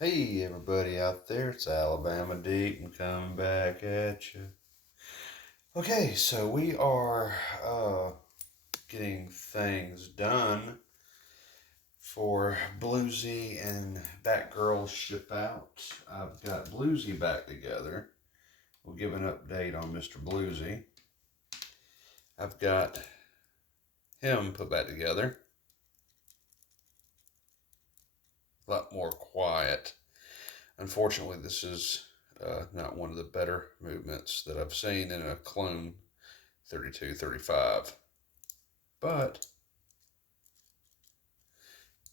Hey everybody out there, it's Alabama Deacon coming back at you. Okay, so we are getting things done for Bluesy and Batgirl ship out. I've got Bluesy back together. We'll give an update on Mr. Bluesy. I've got him put back together. A lot more quiet. Unfortunately, this is not one of the better movements that I've seen in a clone 3235, but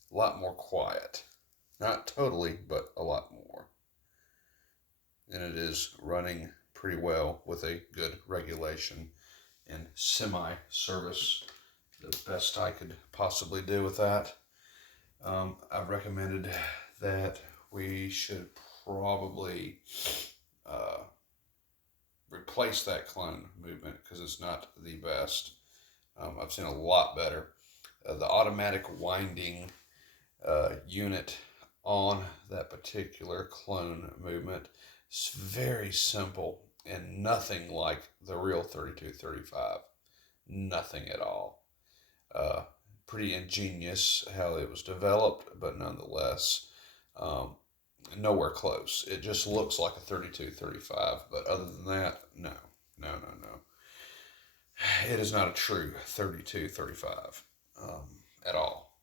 a lot more quiet. Not totally, but a lot more. And it is running pretty well with a good regulation and semi-service. The best I could possibly do with that. I've recommended that we should probably replace that clone movement because it's not the best. I've seen a lot better. The automatic winding unit on that particular clone movement is very simple and nothing like the real 3235. Nothing at all. Pretty ingenious how it was developed, but nonetheless, nowhere close. It just looks like a 3235, but other than that, no. It is not a true 3235 at all.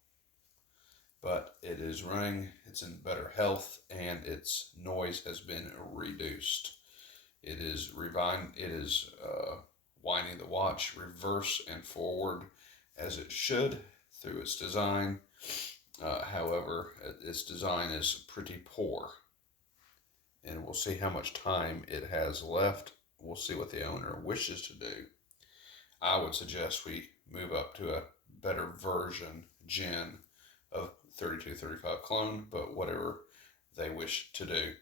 But it is running, it's in better health, and its noise has been reduced. It is winding the watch reverse and forward as it should through its design. However, its design is pretty poor, and we'll see how much time it has left. We'll see what the owner wishes to do. I would suggest we move up to a better version, gen, of 3235 clone, but whatever they wish to do.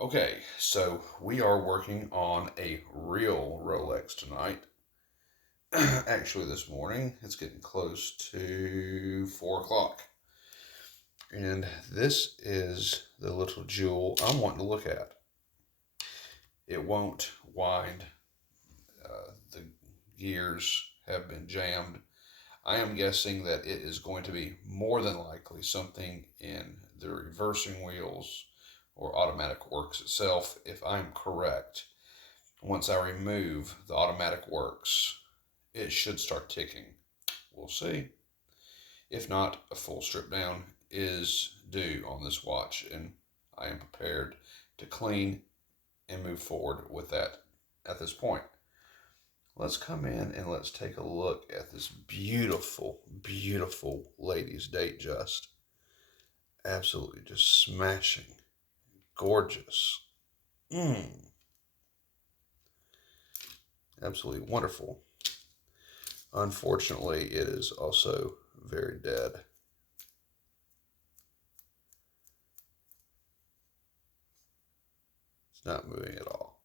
Okay, so we are working on a real Rolex tonight. Actually, this morning, it's getting close to 4 o'clock. And this is the little jewel I'm wanting to look at. It won't wind. The gears have been jammed. I am guessing that it is going to be more than likely something in the reversing wheels or automatic works itself. If I'm correct, once I remove the automatic works, it should start ticking. We'll see. If not, a full strip down is due on this watch, and I am prepared to clean and move forward with that at this point. Let's come in and let's take a look at this beautiful, beautiful ladies Datejust. Absolutely just smashing. Gorgeous. Absolutely wonderful. Unfortunately, it is also very dead. It's not moving at all.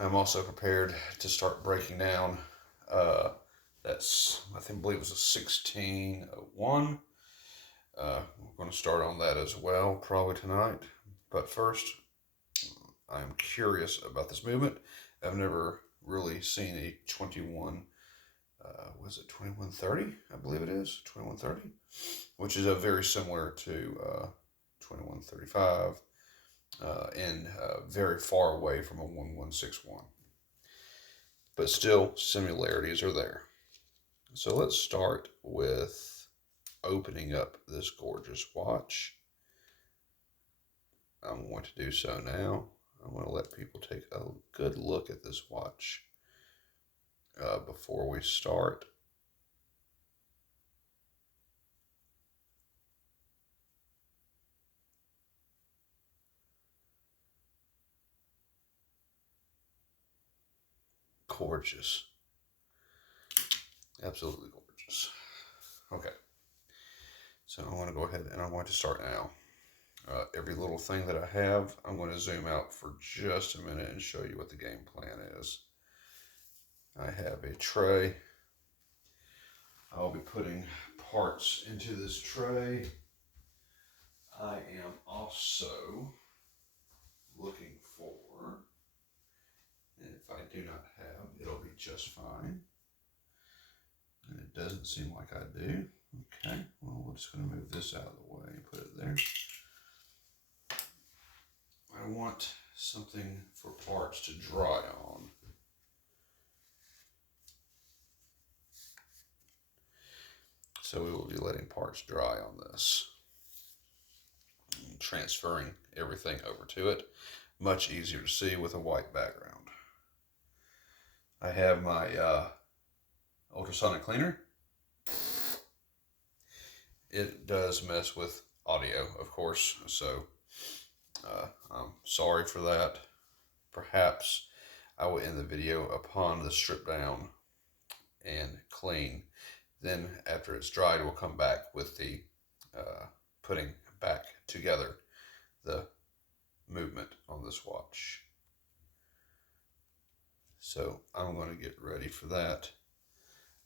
I'm also prepared to start breaking down. I believe it was a 1601. We're going to start on that as well, probably tonight. But first, I'm curious about this movement. I've never really seen a 21, was it 2130? I believe it is, 2130, which is a very similar to 2135 and very far away from a 1161. But still, similarities are there. So let's start with opening up this gorgeous watch. I'm going to do so now. I'm going to let people take a good look at this watch before we start. Gorgeous. Absolutely gorgeous. Okay. So I'm going to go ahead and I'm going to start now. Every little thing that I have, I'm going to zoom out for just a minute and show you what the game plan is. I have a tray. I'll be putting parts into this tray, I am also looking for, and if I do not have, it'll be just fine. And it doesn't seem like I do. Okay, well, we're just going to move this out of the way and put it there. I want something for parts to dry on. So we will be letting parts dry on this. Transferring everything over to it. Much easier to see with a white background. I have my ultrasonic cleaner. It does mess with audio, of course, so I'm sorry for that. Perhaps I will end the video upon the strip down and clean. Then after it's dried, we'll come back with the putting back together the movement on this watch. So I'm going to get ready for that.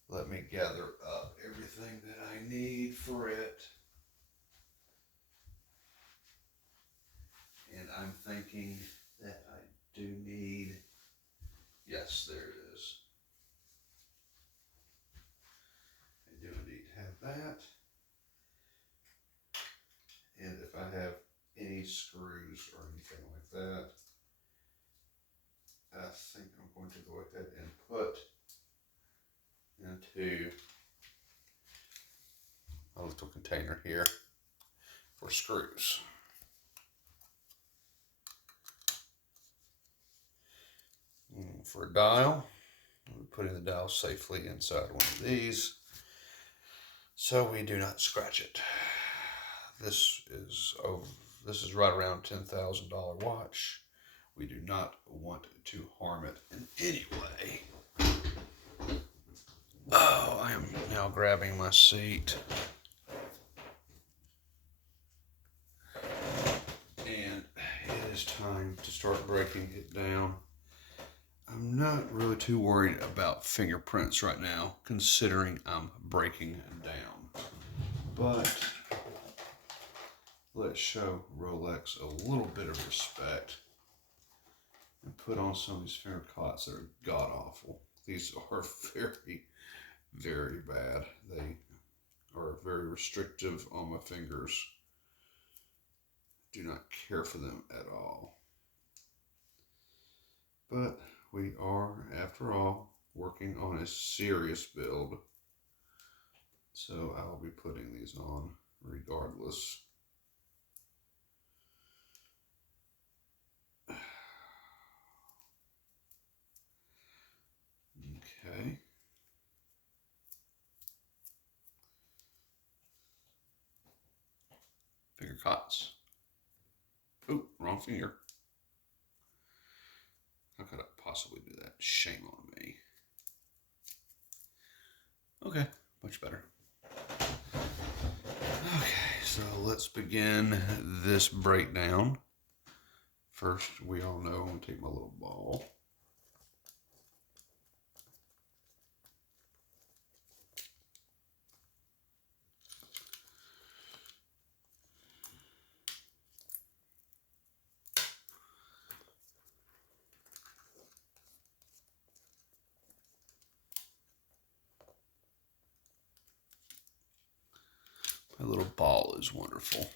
Let me gather up everything that I need for it. And I'm thinking that I do need, yes, there it is. I do indeed have that. And if I have any screws or anything like that, I think I'm going to go ahead and put into a little container here for screws. For a dial, we're putting the dial safely inside one of these so we do not scratch it. This is right around $10,000 watch. We do not want to harm it in any way. Oh, I am now grabbing my seat. And it is time to start breaking it down. I'm not really too worried about fingerprints right now, considering I'm breaking down. But let's show Rolex a little bit of respect and put on some of these finger cots that are god-awful. These are very, very bad. They are very restrictive on my fingers. Do not care for them at all. But we are, after all, working on a serious build. So I'll be putting these on regardless. Okay. Finger cots. Oh, wrong finger. How could I possibly do that? Shame on me. Okay, much better. Okay, so let's begin this breakdown. First, we all know I'm going to take my little ball. My little ball is wonderful.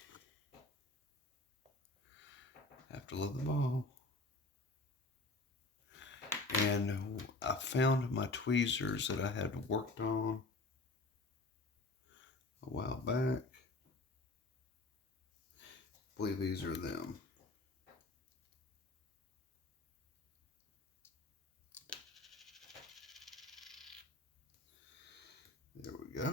Have to love the ball. And I found my tweezers that I had worked on a while back. I believe these are them. There we go.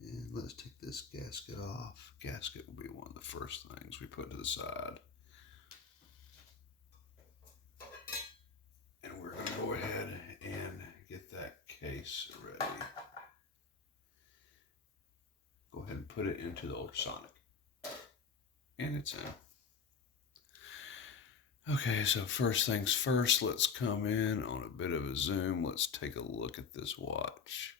And let's take this gasket off. Gasket will be one of the first things we put to the side. And we're going to go ahead and get that case ready. Go ahead and put it into the ultrasonic. And it's in. Okay, so first things first, let's come in on a bit of a zoom. Let's take a look at this watch.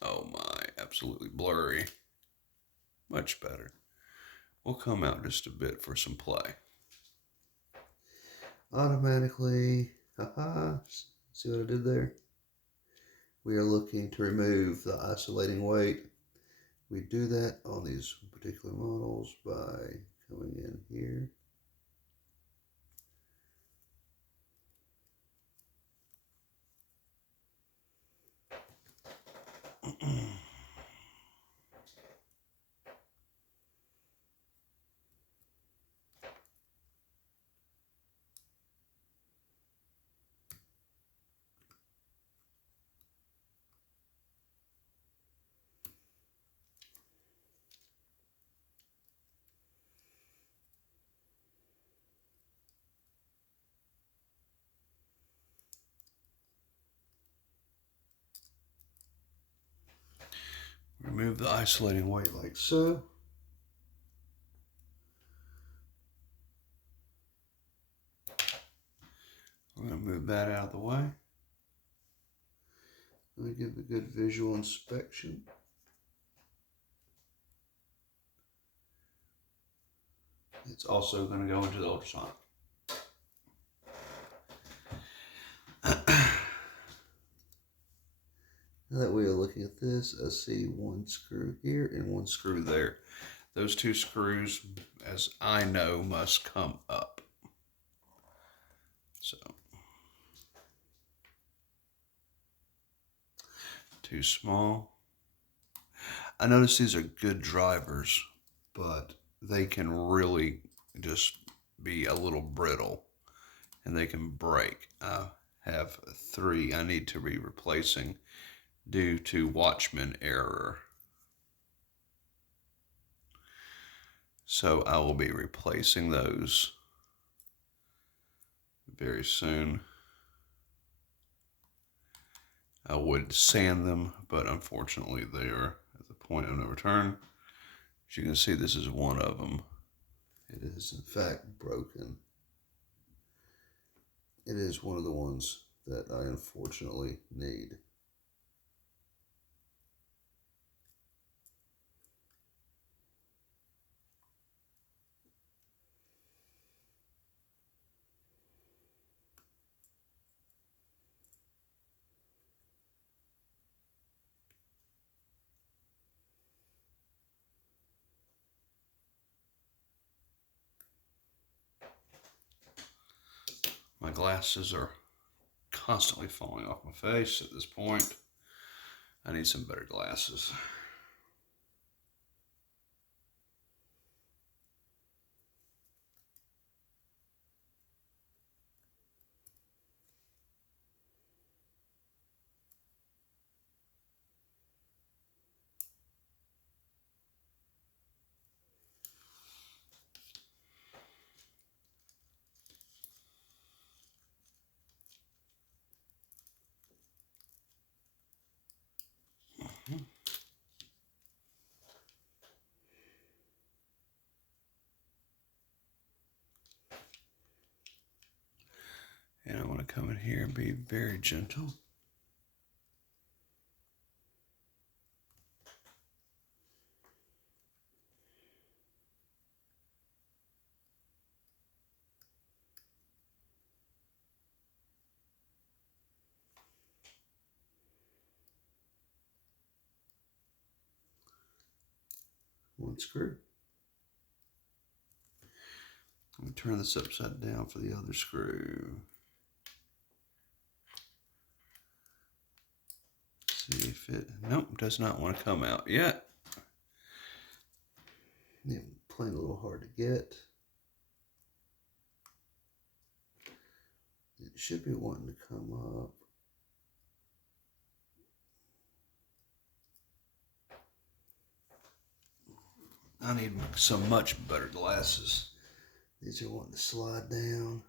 Oh my, absolutely blurry. Much better. We'll come out just a bit for some play. Automatically, haha, see what I did there? We are looking to remove the isolating weight. We do that on these particular models by coming in here. Remove the isolating weight like so. We're going to move that out of the way. Let me give a good visual inspection. It's also going to go into the ultrasonic. Now that we are looking at this, I see one screw here and one screw there. Those two screws, as I know, must come up. So, too small. I notice these are good drivers, but they can really just be a little brittle and they can break. I have 3 I need to be replacing due to watchman error. So I will be replacing those very soon. I would sand them, but unfortunately they are at the point of no return. As you can see, this is one of them. It is in fact broken. It is one of the ones that I unfortunately need. My glasses are constantly falling off my face at this point. I need some better glasses. And I want to come in here and be very gentle. One screw. Let me turn this upside down for the other screw. See if it, nope, does not want to come out yet. Yeah, playing a little hard to get. It should be wanting to come up. I need some much better glasses. These are wanting to slide down.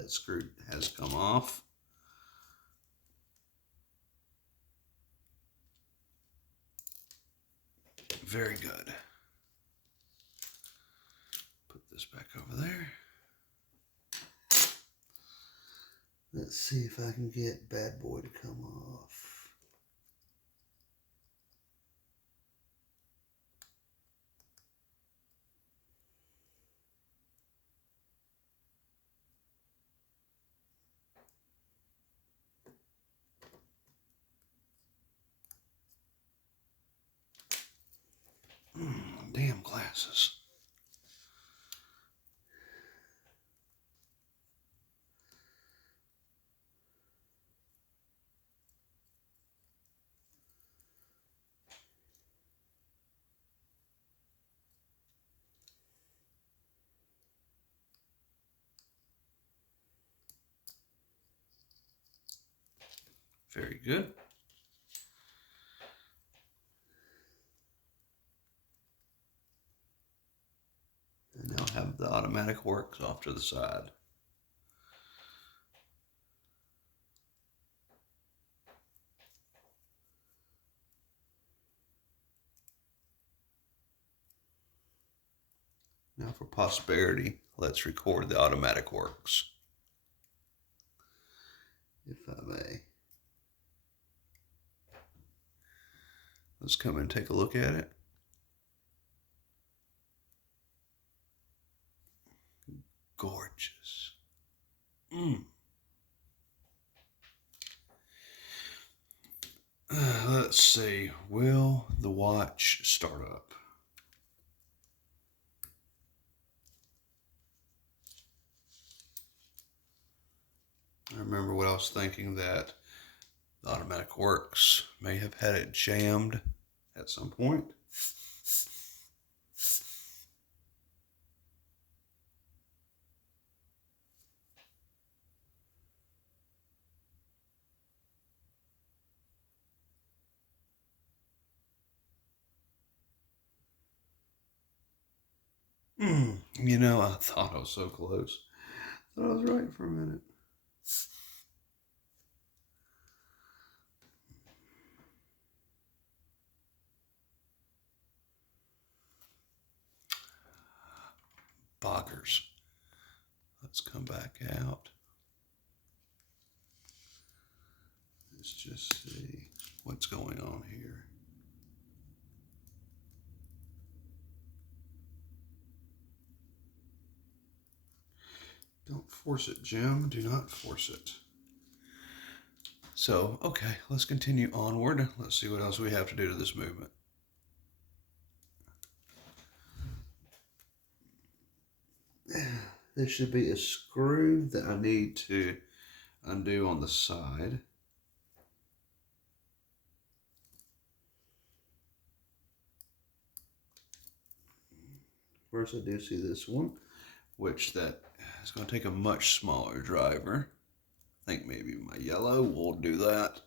That screw has come off. Very good. Put this back over there. Let's see if I can get bad boy to come off. Damn glasses. Very good. And now have the automatic works off to the side. Now for posterity, let's record the automatic works, if I may. Let's come and take a look at it. Gorgeous. Let's see, will the watch start up? I remember what I was thinking, that the automatic works may have had it jammed at some point. You know, I thought I was so close. I thought I was right for a minute. Boggers. Let's come back out. Let's just see what's going on here. Don't force it, Jim. Do not force it. So, okay, let's continue onward. Let's see what else we have to do to this movement. There should be a screw that I need to undo on the side. First, I do see this one, which that is going to take a much smaller driver. I think maybe my yellow will do that.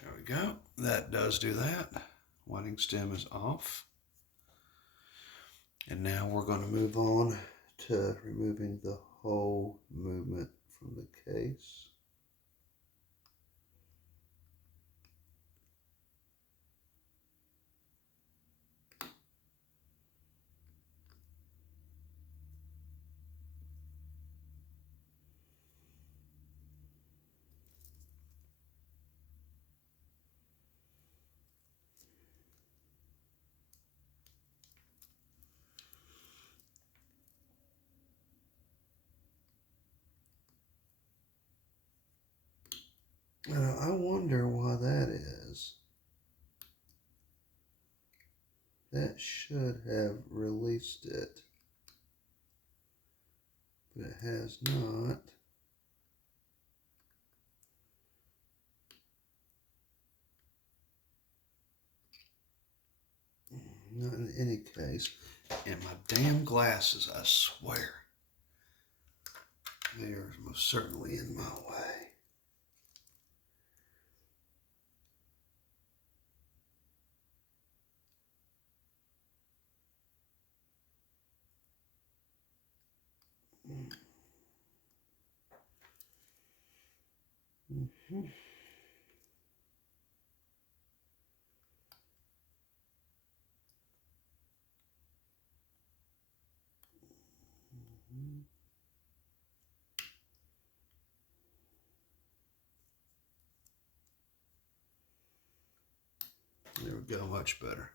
There we go. That does do that. Winding stem is off. And now we're going to move on to removing the whole movement from the case. Now, I wonder why that is. That should have released it, but it has not. Not in the any case, and my damn glasses, I swear, they are most certainly in my way. Mm-hmm. There we go, much better.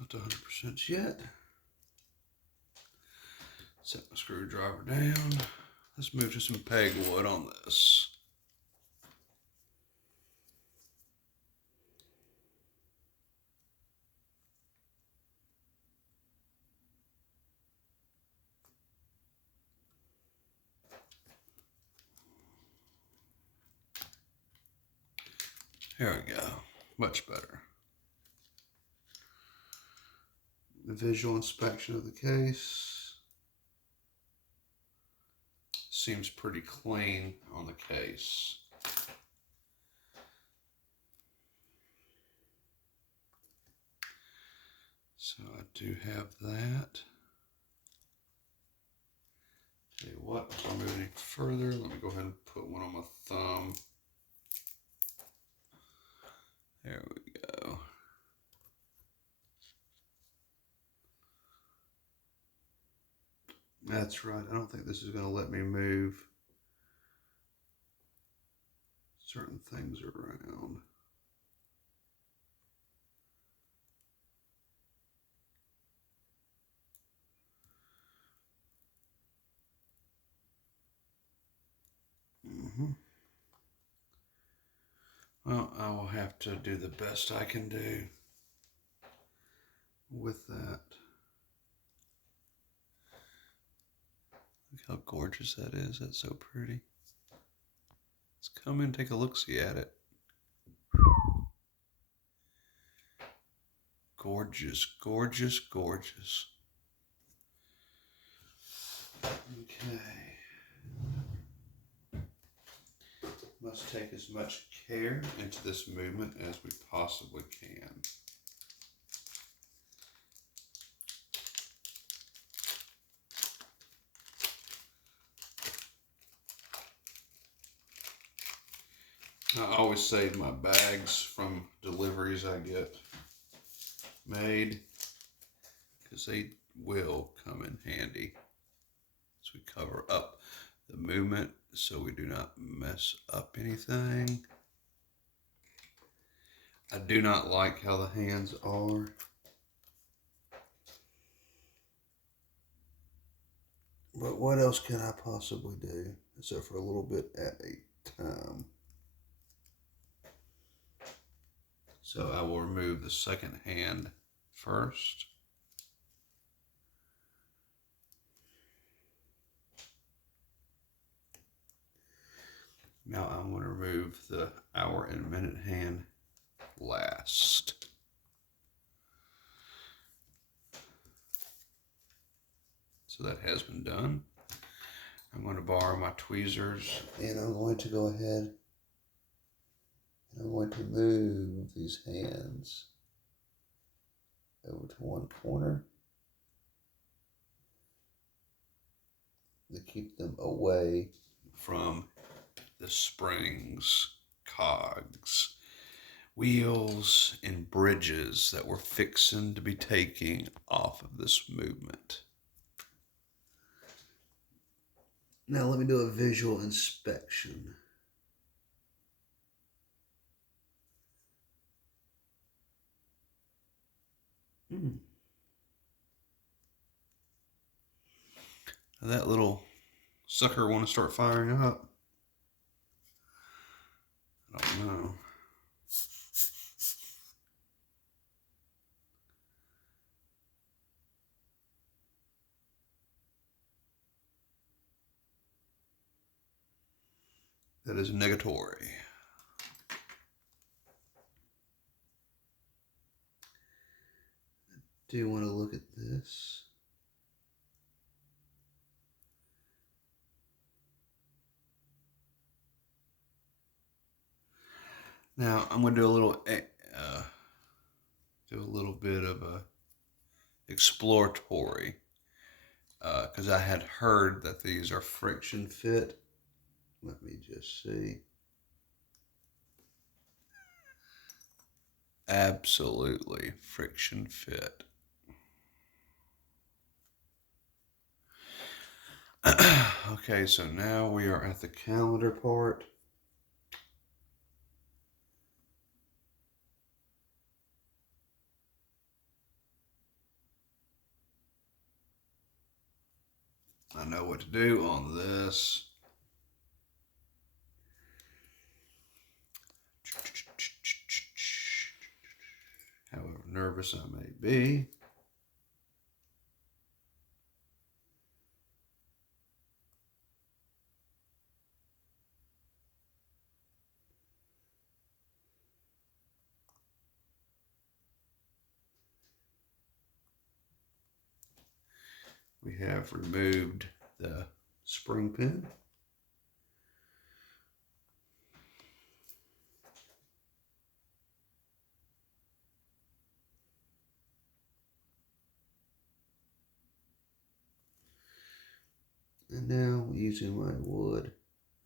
Not 100% yet. Set my screwdriver down. Let's move to some peg wood on this. There we go, much better. The visual inspection of the case seems pretty clean on the case. So I do have that. Tell you what, if I move any further, let me go ahead and put one on my thumb. There we go. That's right. I don't think this is going to let me move certain things around. Well, I will have to do the best I can do with that. Look how gorgeous that is. That's so pretty. Let's come in and take a look-see at it. Gorgeous, gorgeous, gorgeous. Okay. Must take as much care into this movement as we possibly can. I always save my bags from deliveries I get made because they will come in handy as we cover up the movement so we do not mess up anything. I do not like how the hands are. But what else can I possibly do except for a little bit at a time? So I will remove the second hand first. Now I'm going to remove the hour and minute hand last. So that has been done. I'm going to borrow my tweezers. And I'm going to go ahead and I'm going to move these hands over to one corner to keep them away from the springs, cogs, wheels, and bridges that we're fixing to be taking off of this movement. Now let me do a visual inspection. That little sucker want to start firing up? I don't know. That is negatory. Do you want to look at this? Now I'm going to do a little bit of a exploratory, because I had heard that these are friction fit. Let me just see. Absolutely friction fit. Okay, so now we are at the calendar part. I know what to do on this. However nervous I may be. We have removed the spring pin. And now, using my wood,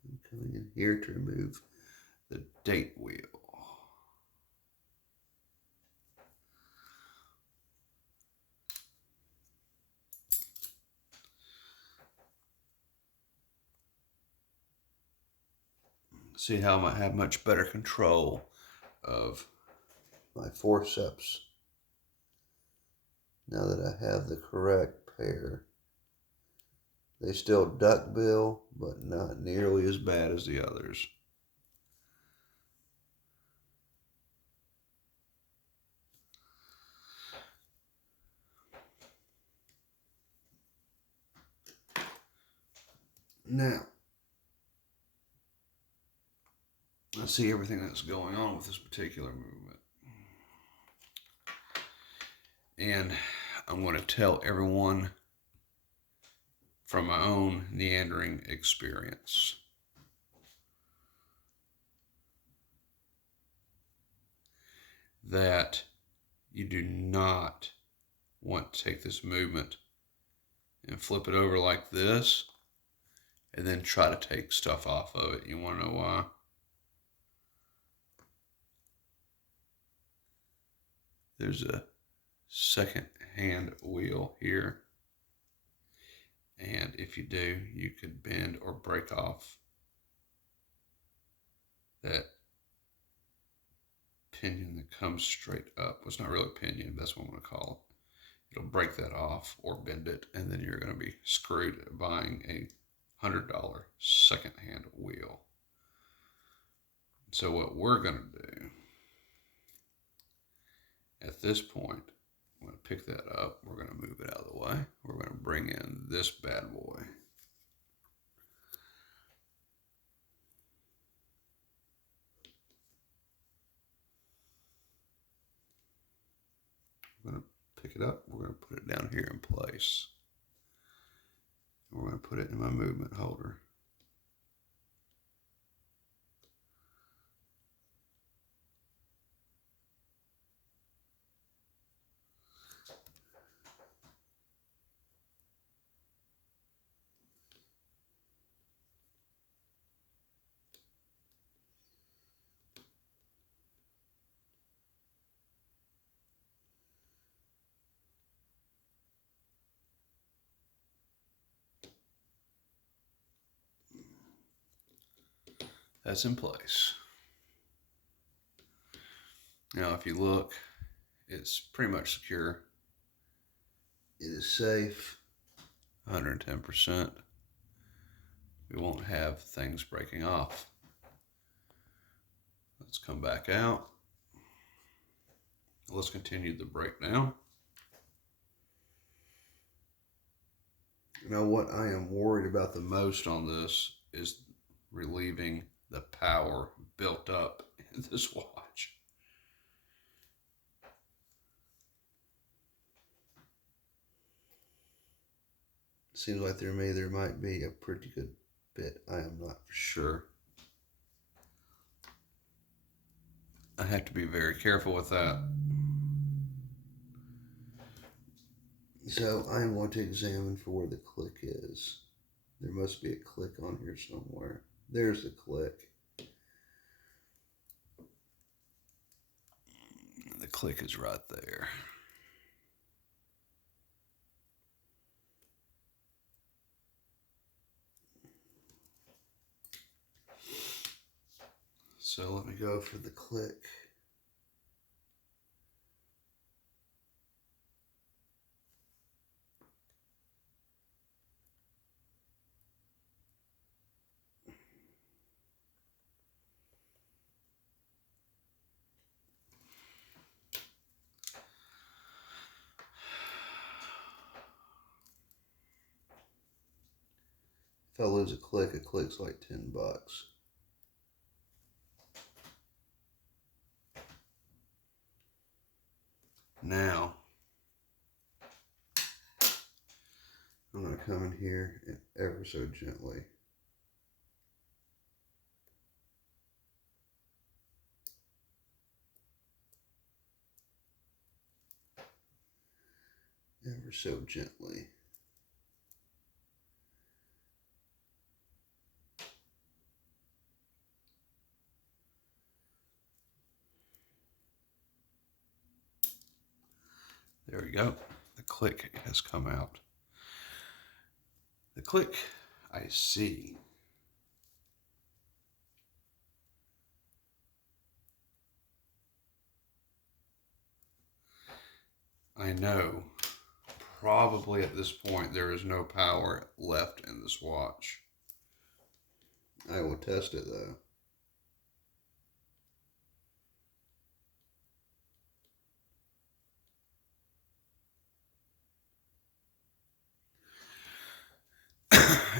I'm coming in here to remove the date wheel. See how I might have much better control of my forceps now that I have the correct pair. They still duckbill, but not nearly as bad as the others. Now, I see everything that's going on with this particular movement. And I'm going to tell everyone from my own neandering experience that you do not want to take this movement and flip it over like this and then try to take stuff off of it. You want to know why? There's a second hand wheel here. And if you do, you could bend or break off that pinion that comes straight up. Well, it's not really a pinion, but that's what I'm going to call it. It'll break that off or bend it, and then you're going to be screwed buying a $100 second-hand wheel. So what we're going to do at this point, I'm going to pick that up. We're going to move it out of the way. We're going to bring in this bad boy. We're going to pick it up. We're going to put it down here in place. We're going to put it in my movement holder. That's in place. Now, if you look, it's pretty much secure. It is safe, 110%. We won't have things breaking off. Let's come back out. Let's continue the breakdown. Now, what I am worried about the most on this is relieving the power built up in this watch. Seems like there might be a pretty good bit. I am not for sure. I have to be very careful with that. So I am going to examine for where the click is. There must be a click on here somewhere. There's the click. The click is right there. So let me go for the click. If I lose a click's like $10. Now, I'm going to come in here and ever so gently. Ever so gently. there we go. The click has come out. The click, I see. I know probably at this point there is no power left in this watch. I will test it though.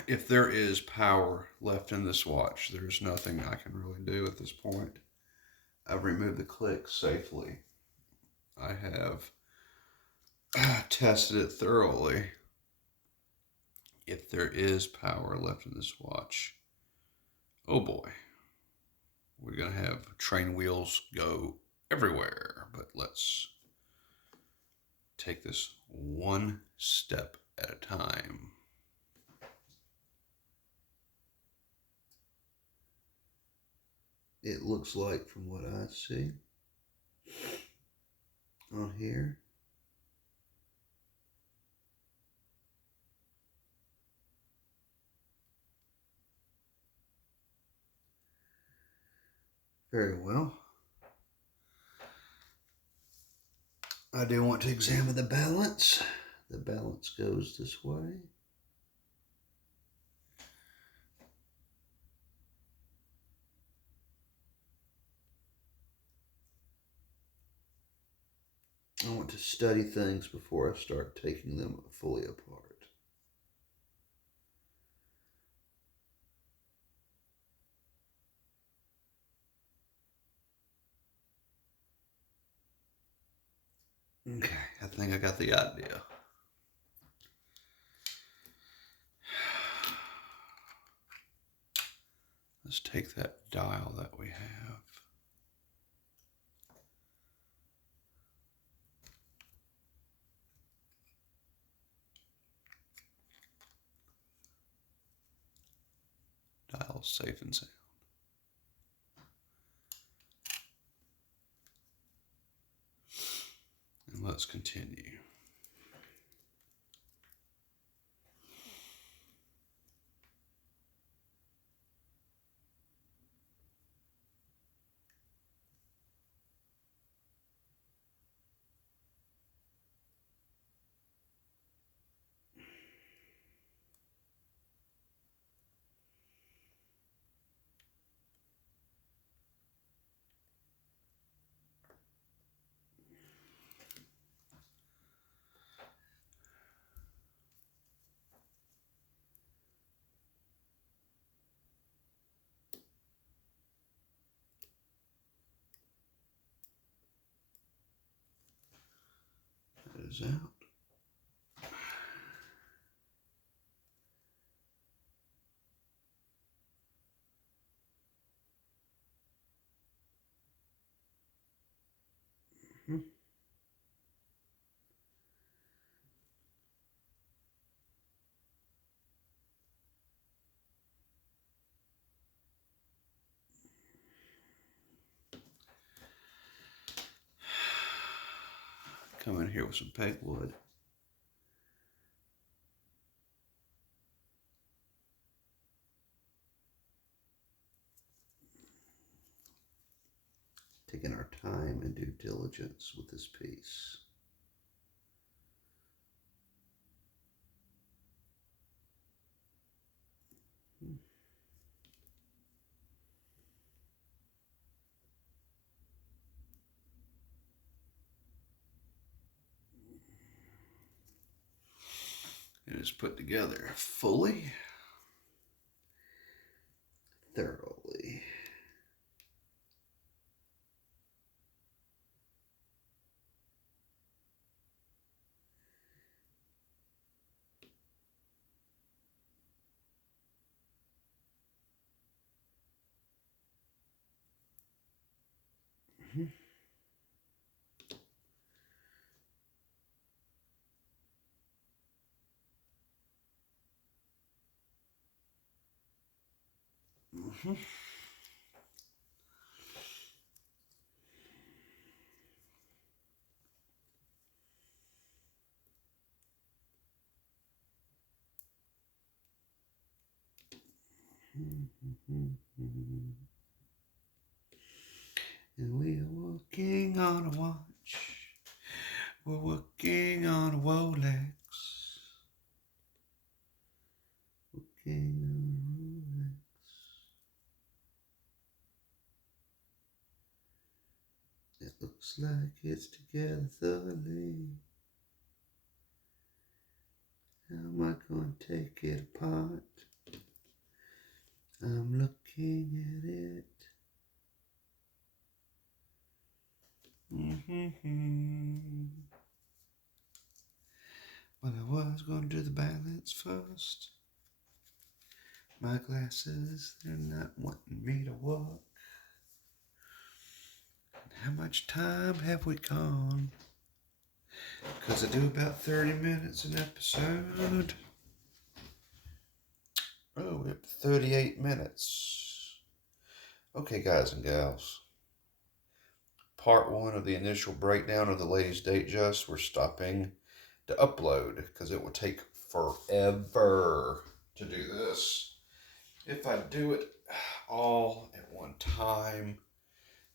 If there is power left in this watch, there's nothing I can really do at this point. I've removed the click safely. I have tested it thoroughly. If there is power left in this watch, oh boy, we're going to have train wheels go everywhere. But let's take this one step at a time. It looks like, from what I see on here, very well. I do want to examine the balance. The balance goes this way. I want to study things before I start taking them fully apart. Okay, I think I got the idea. Let's take that dial that we have. Dial safe and sound. And let's continue. those out. Come in here with some pegwood. Taking our time and due diligence with this piece. It is put together fully, thoroughly. Mm-hmm. And we are working on a watch. We're working on a Rolex. Working on a Rolex. It looks like it's together thoroughly. How am I going to take it apart? I'm looking at it. But I was going to do the balance first. My glasses, they're not wanting me to work. How much time have we gone? Because I do about 30 minutes an episode. Oh, we're up to 38 minutes. Okay, guys and gals. Part 1 of the initial breakdown of the latest Datejust. We're stopping to upload because it will take forever to do this if I do it all at one time.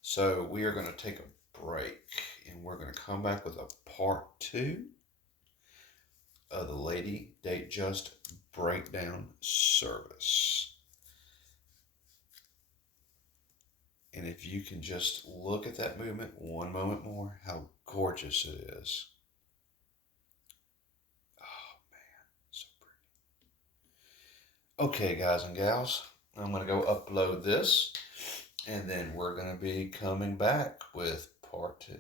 So we are going to take a break and we're going to come back with a part 2 of the Lady Datejust breakdown service. And if you can just look at that movement one moment more, how gorgeous it is. Oh man, so pretty. Okay, guys and gals, I'm going to go upload this and then we're going to be coming back with part 2.